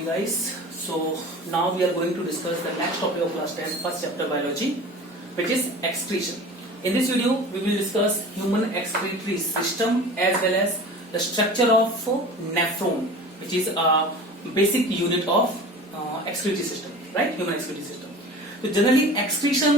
morning guys. So now we are going to discuss the next topic of class 10, first chapter biology, which is excretion. In this video we will discuss human excretory system as well as the structure of nephron, which is a basic unit of excretory system, right? Human excretory system. तो generally excretion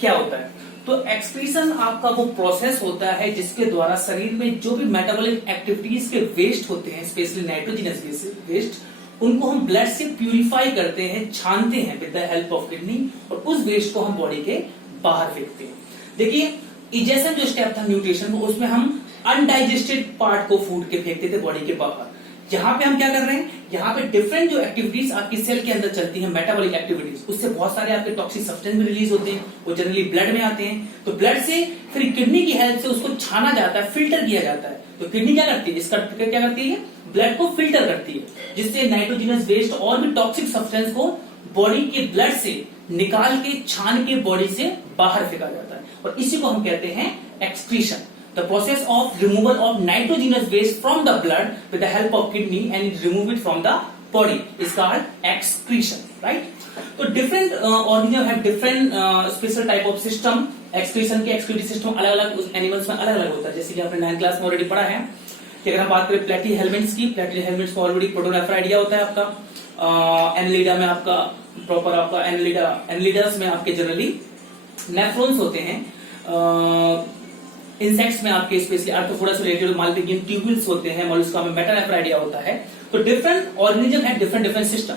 क्या होता है? तो excretion आपका वो process होता है जिसके द्वारा शरीर में जो भी मेटाबॉलिक एक्टिविटीज के वेस्ट होते हैं, स्पेशली नाइट्रोजनस वेस्ट, उनको हम ब्लड से प्यूरिफाई करते हैं, छानते हैं with the help of kidney, और उस वेस्ट को हम बॉडी के बाहर फेंकते हैं. देखिए जैसा जो स्टेप था न्यूट्रिशन, उसमें हम अनडाइजेस्टेड पार्ट को फूड के फेंकते थे बॉडी के बाहर. यहाँ पे हम क्या कर रहे हैं, यहाँ पे डिफरेंट जो एक्टिविटीज आपकी सेल के अंदर चलती हैं, मेटाबॉलिक एक्टिविटीज, उससे बहुत सारे आपके टॉक्सिक सब्सटेंस भी रिलीज होते हैं, वो जनरली ब्लड में आते हैं. तो ब्लड से फिर किडनी की हेल्प से उसको छाना जाता है, फिल्टर किया जाता है. तो किडनी क्या करती है, इसका क्या करती है, ब्लड को फिल्टर करती है, जिससे नाइट्रोजनस वेस्ट और भी टॉक्सिक सब्सटेंस को बॉडी के ब्लड से निकाल के छान के बॉडी से बाहर फेंका जाता है. और इसी को हम कहते हैं excretion. The process of removal of nitrogenous waste from the blood with the help of kidney and remove it from the body is called excretion, right? So different organisms have different special type of system. Excretion के excretory system अलग-अलग उस animals में अलग-अलग होता है. जैसे कि आपने 9th क्लास में ऑलरेडी पढ़ा है कि अगर हम बात करें प्लेटीहेल्मिंट्स की, प्लेटीहेल्मिंट्स को ऑलरेडी प्रोटोनेफ्राइडिया होता है आपका. एनलिडा में आपका प्रॉपर आपका एनलिडास में आपके जनरली नेफ्रॉन्स होते हैं. इंसेक्ट्स में आपके स्पेशली आर्थ्रोपोडा से रिलेटेड मालपिजियन ट्यूब्यूल्स होते हैं. मोलस्का में मेटानेफ्राइडिया होता है. तो डिफरेंट ऑर्गेनिज्म है, डिफरेंट सिस्टम.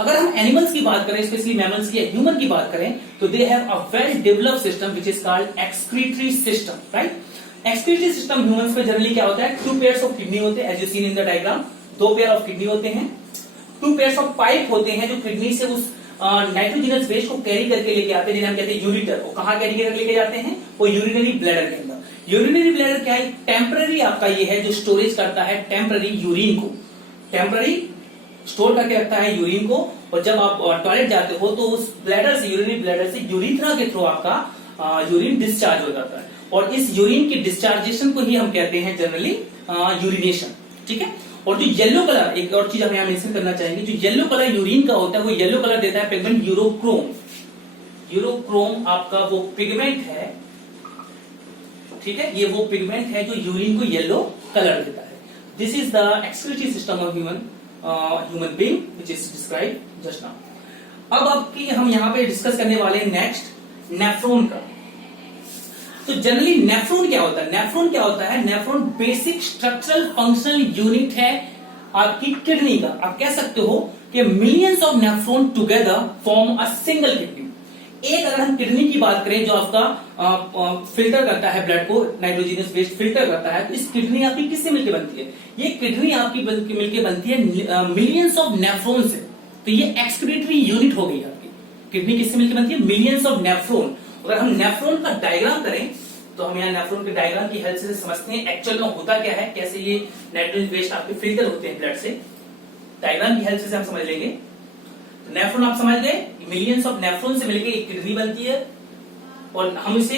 अगर हम एनिमल्स की बात करें, स्पेशली मैमल्स की या ह्यूमन की बात करें, तो they have a well developed system which is called excretory system, right? Excretory system humans में जनरली क्या होता है, 2 पेयर्स ऑफ किडनी होते हैं, as you seen in the diagram. 2 pair of kidney होते हैं, 2 पेयर्स ऑफ पाइप होते हैं जो किडनी से उस नाइट्रोजनस वेस्ट को कैरी करके लेके आते हैं, जिन्हें हम कहते हैं यूरिटर. वो कहां कैरी करके लेके जाते हैं, वो यूरिनरी ब्लैडर के अंदर. यूरिनरी ब्लैडर क्या है, टेम्पररी आपका ये है जो स्टोरेज करता है टेम्पररी यूरिन को, टेम्पररी स्टोर करके रखता है यूरिन को. और जब आप टॉयलेट जाते हो तो उस ब्लैडर से, यूरिनरी ब्लैडर से यूरिथ्रा के थ्रू आपका यूरिन डिस्चार्ज हो जाता है. और इस यूरिन की डिस्चार्जेशन को ही हम कहते हैं जनरली यूरिनेशन, ठीक है. और जो येलो कलर, एक और चीज हम यहाँ मेंशन करना चाहेंगे, जो येलो कलर यूरिन का होता है, वो येलो कलर देता है पिगमेंट यूरोक्रोम. यूरोक्रोम आपका वो पिगमेंट है, ठीक है, ये वो पिगमेंट है जो यूरिन को येलो कलर देता है. This is the excretory system of human being which is described just now. अब आपकी हम यहाँ पे डिस्कस करने वाले हैं नेक्स्ट नेफ्रॉन का. तो जनरली नेफ्रॉन क्या होता है, नेफ्रॉन क्या होता है, nephron basic structural functional unit है आपकी किडनी का. आप कह सकते हो कि millions of nephron together form a single kidney. एक अगर हम किडनी की बात करें जो आपका फिल्टर करता है ब्लड को, नाइट्रोजनस वेस्ट फिल्टर करता है, तो इस किडनी आपकी किससे मिलकर बनती है, ये किडनी आपकी मिलकर बनती है मिलियंस ऑफ नेफ्रॉन से. तो ये एक्सक्रीटरी यूनिट हो गई आपकी. किडनी किससे मिलकर बनती है, मिलियंस ऑफ नेफ्रॉन. अगर हम नेफ्रॉन का डायग्राम करें तो हम यहाँ नेफ्रॉन के डायग्राम की हेल्प से समझते हैं एक्चुअल में होता क्या है, कैसे ये नाइट्रोजन वेस्ट आपके फिल्टर होते हैं ब्लड से. डायग्राम की हेल्प से हम समझ लेंगे. नेफ्रॉन आप समझ गए, मिलियंस ऑफ नेफ्रॉन से मिलकर एक किडनी बनती है, और हम इसे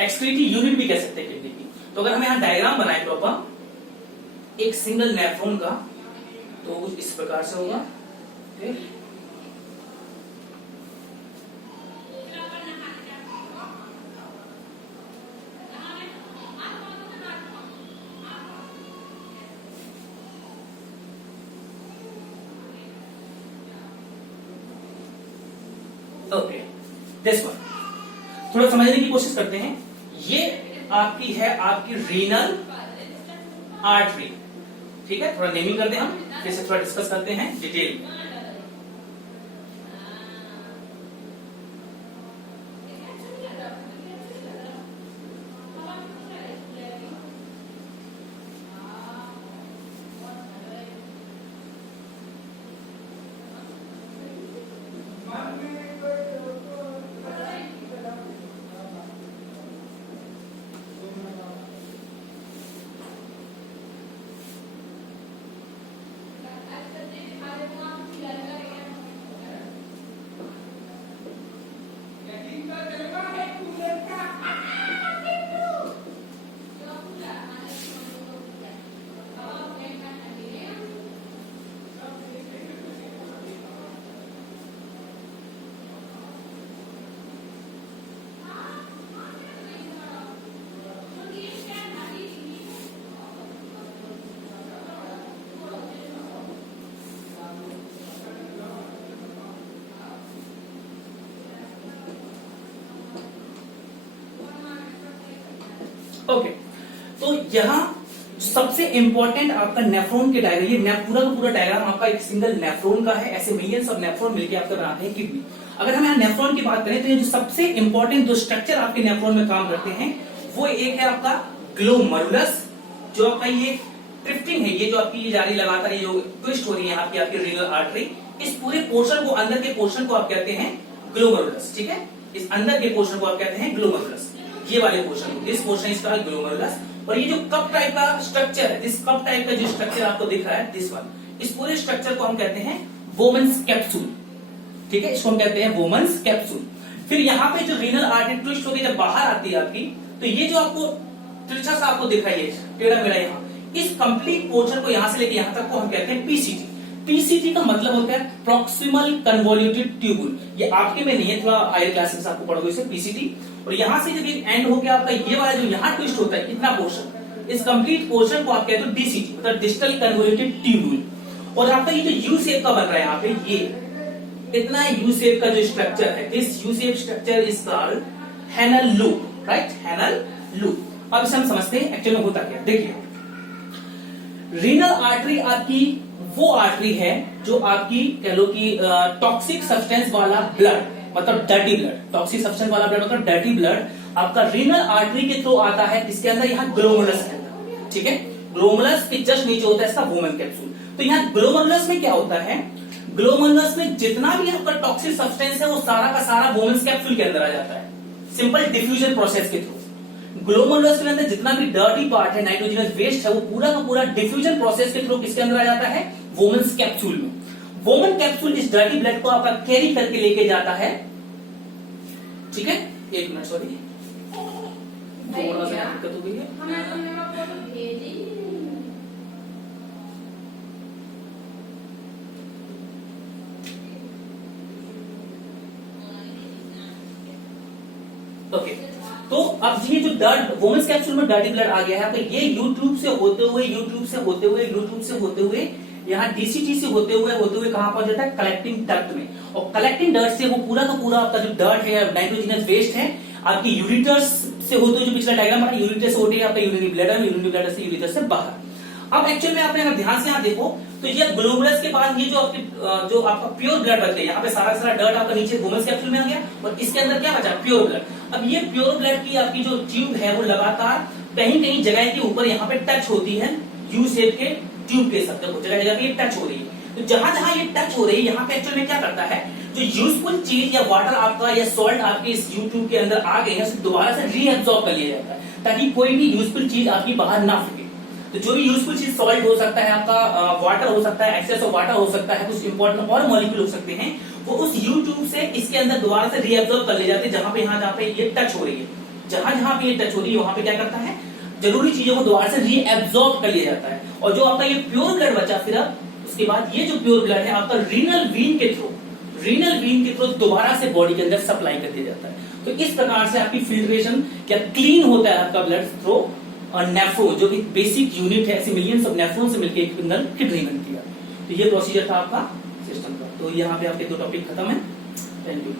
एक्सक्रीटरी यूनिट भी कह सकते हैं किडनी की. तो अगर हम यहाँ डायग्राम बनाए प्रॉपर एक सिंगल नेफ्रॉन का, तो इस प्रकार से होगा. ओके, दिस वन थोड़ा समझने की कोशिश करते हैं. ये आपकी है आपकी रीनल आर्टरी, ठीक है. थोड़ा नेमिंग करते हैं हम, फिर से थोड़ा डिस्कस करते हैं डिटेल में. ओके, तो यहाँ सबसे इंपॉर्टेंट आपका नेफ्रॉन के डायग्राम, ये पूरा का पूरा डायग्राम आपका एक सिंगल नेफ्रॉन का है। ऐसे मिलियंस ऑफ नेफ्रॉन मिलकर आपका बनाते हैं किडनी। अगर हम यहाँ नेफ्रॉन की बात करें तो ये जो सबसे इंपॉर्टेंट जो स्ट्रक्चर आपके नेफ्रॉन में काम करते हैं वो एक है आपका ग्लोमरुलस, जो आपका ये ट्रिफ्टिंग है, ये जो आपकी ये जारी लगातार ये जो ट्विस्ट हो रही है आपकी रीनल आर्टरी, इस पूरे पोर्शन को, अंदर के पोर्शन को आप कहते हैं ग्लोमरुलस। ठीक है, इस अंदर के पोर्शन को आप कहते हैं ग्लोमरुलस, ये वाले पोर्शन को, दिस पोर्शन इज कॉल्ड ग्लोमरुलस। और ये जो कप टाइप का स्ट्रक्चर है, दिस कप टाइप का जो स्ट्रक्चर आपको दिख रहा है, दिस वन, इस पूरे स्ट्रक्चर को हम कहते हैं वोमेन्स कैप्सूल। ठीक है, इसको हम कहते हैं वोमेन्स कैप्सूल। फिर यहाँ पे जो रीनल आर्टरी ट्विस्ट होकर जब बाहर आती है आपकी, तो ये जो आपको तिरछा सा आपको दिख रहा है, टेढ़ा मेढ़ा, यहाँ इस कंप्लीट पोर्शन को यहां से लेके यहां तक को हम कहते हैं पीसीटी। पीसीटी का मतलब होता है प्रॉक्सिमल कन्वोल्यूटेड ट्यूबुल। ये आपके में नहीं है, थोड़ा हायर क्लासेस आपको पढ़ोगे इसे पीसीटी। और यहां से जब एंड हो गया आपका ये वाला जो यहां ट्विस्ट होता है, इतना पोर्शन, इस कंप्लीट पोर्शन को आप कहते हो डीसीटी, मतलब डिस्टल कन्वोल्यूटेड ट्यूबुल। और आपका ये जो यू शेप का बन रहा है यहाँ पे, ये इतना यू शेप का जो स्ट्रक्चर है, this U shape structure is called Henle loop, right, Henle loop. अब इसे हम समझते हैं एक्चुअली में होता क्या। देखिए, रीनल आर्टरी आपकी वो आर्टरी है जो आपकी कह लो कि टॉक्सिक सब्सटेंस वाला ब्लड, मतलब डर्टी ब्लड, टॉक्सिक सब्सटेंस वाला ब्लड मतलब डर्टी ब्लड आपका रीनल आर्टरी के थ्रू आता है। इसके अंदर यहाँ ग्लोमरुलस है, ठीक है, ग्लोमरुलस के जस्ट नीचे होता है इसका वोमेन कैप्सूल। तो यहाँ ग्लोमरुलस में क्या होता है, ग्लोमरुलस में जितना भी आपका टॉक्सिक सब्सटेंस है वो सारा का सारा वोमेन कैप्सूल के अंदर आ जाता है, सिंपल डिफ्यूजन प्रोसेस के थ्रू। ग्लोमरुलस के अंदर जितना भी डर्टी पार्ट है, नाइट्रोजनस वेस्ट है, वो पूरा का पूरा डिफ्यूजन प्रोसेस के थ्रू किसके अंदर आ जाता है, वोमेन्स कैप्सूल में। वोमेन कैप्सूल इस डर्टी ब्लड को आपका कैरी करके लेके जाता है। ठीक है, एक मिनट, सॉरी थोड़ा सा दिक्कत हो गई है। ओके, तो अब ये जो वोमेन्स कैप्सूल में डर्टी ब्लड आ गया है आपका, ये यूट्यूब से होते हुए यहाँ डीसीटी से होते हुए कहां पहुंच जाता है, कलेक्टिंग डक्ट में। और कलेक्टिंग डक्ट से वो पूरा का पूरा आपका जो डर्ट है, नाइट्रोजनस वेस्ट है, आपकी यूरिटर्स से होते हुए, जो पिछला डायग्राम है, यूरिटर से होते हैं आपका यूरिनरी ब्लैडर में, यूरिनरी ब्लैडर से यूरिटर से बाहर। अब एक्चुअल में आपने अगर ध्यान से यहाँ देखो तो ये ग्लोमरुलस के बाद ये जो आपका प्योर ब्लड बच गया, यहाँ पे सारा सारा डर्ट आपका नीचे वोमेन्स कैप्सूल में आ गया और इसके अंदर क्या बचा, प्योर ब्लड। अब ये प्योर ब्लड की आपकी जो ट्यूब है वो लगातार कहीं कहीं जगह के ऊपर यहाँ पे टच होती है, यू शेप के ट्यूब के साथ जगह जगह पे टच हो रही है। तो जहां जहां ये टच हो रही है, यहाँ पे एक्चुअल में क्या करता है, जो यूजफुल चीज या वाटर आपका या सॉल्ट आपके इस ट्यूब के अंदर आ गए हैं, उसे दोबारा से रीअब्सॉर्ब कर लिया जाता है ताकि कोई भी यूजफुल चीज आपकी बाहर ना फटे। तो जो भी यूजफुल चीज सॉल्ट हो सकता है, आपका वाटर हो सकता है, एक्सेस ऑफ वाटर हो सकता है, कुछ इंपॉर्टेंट और मॉलिक्यूल हो सकते हैं, वो उस यू ट्यूब से इसके अंदर दोबारा से रीअब्सॉर्ब कर ले जाते हैं। जहां पे ये टच हो रही है, जहां पे ये टच हो रही है वहां पे क्या करता है, जरूरी चीजों को दोबारा से रीअब्सॉर्ब कर लिया जाता है। और जो आपका ये प्योर ब्लड बचा, फिर अब उसके बाद ये जो प्योर ब्लड है आपका रीनल वीन के थ्रू दोबारा से बॉडी के अंदर सप्लाई कर दिया जाता है। तो इस प्रकार से आपकी फिल्ट्रेशन क्या क्लीन होता है आपका ब्लड थ्रू। और नेफ्रो जो कि बेसिक यूनिट है, ऐसे मिलियंस ऑफ नेफ्रॉन से मिलकर एक अंदर किडनी बनती है। तो ये प्रोसीजर था आपका सिस्टम का। तो यहाँ पे आपके दो टॉपिक खत्म है। Thank you.